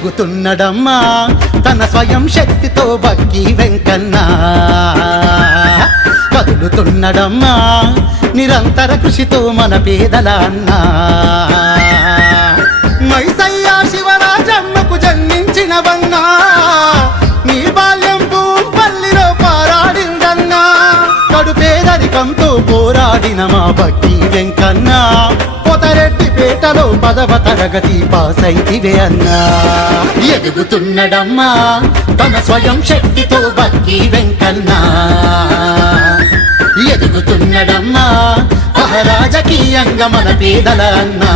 ఎదుగుతున్నడమ్మా తన స్వయం శక్తితో బక్కి వెంకన్న కదులుతున్నడమ్మా నిరంతర కృషితో మన పేదల అన్న మైసయ్య శివరాజమ్మకు జన్మించినవన్నా నీ బాల్యం పల్లిలో పారాడిందన్నా కడు పేదరికంతో పోరాడిన మా బక్కి వెంకన్న పొతరెడ్డిపేటలో 10వ తరగతి పాసైతివే అన్నా ఎదుగుతున్నడమ్మా తన స్వయం శక్తితో బక్కి వెంకన్న ఎదుగుతున్నడమ్మా రాజకీయంగా మన పేదల అన్నా